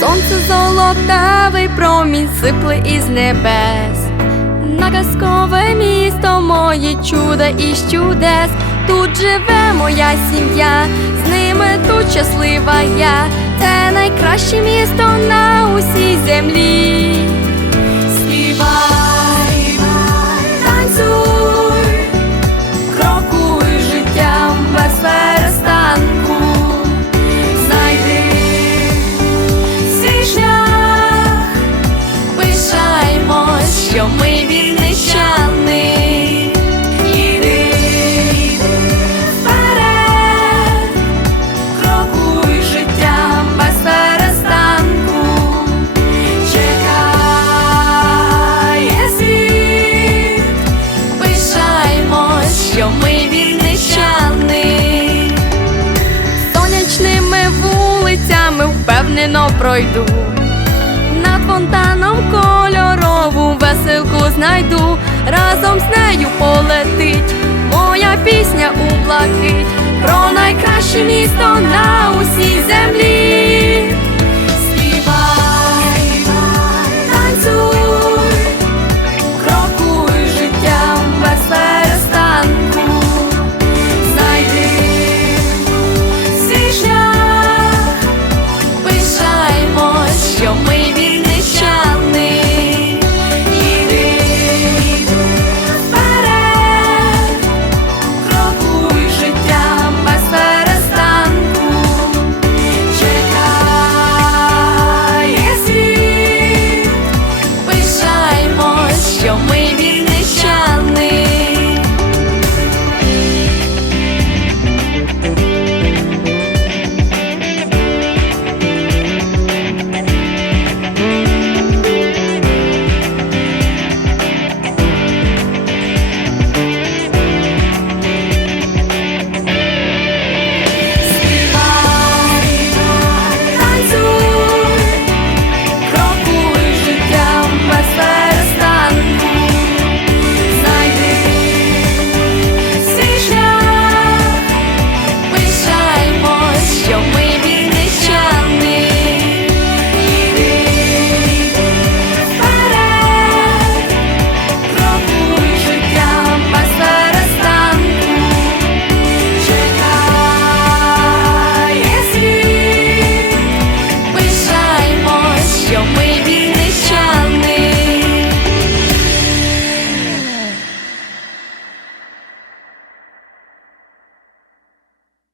Золотавий промінь сипле із небес. На казкове місто моє чудо і чудес. Тут живе моя сім'я, з ними тут щаслива я. Це найкраще місто на усій землі. Вулицями впевнено пройду. Над фонтаном кольорову веселку знайду, разом з нею полетить моя пісня у блакить про найкраще місто на усій землі.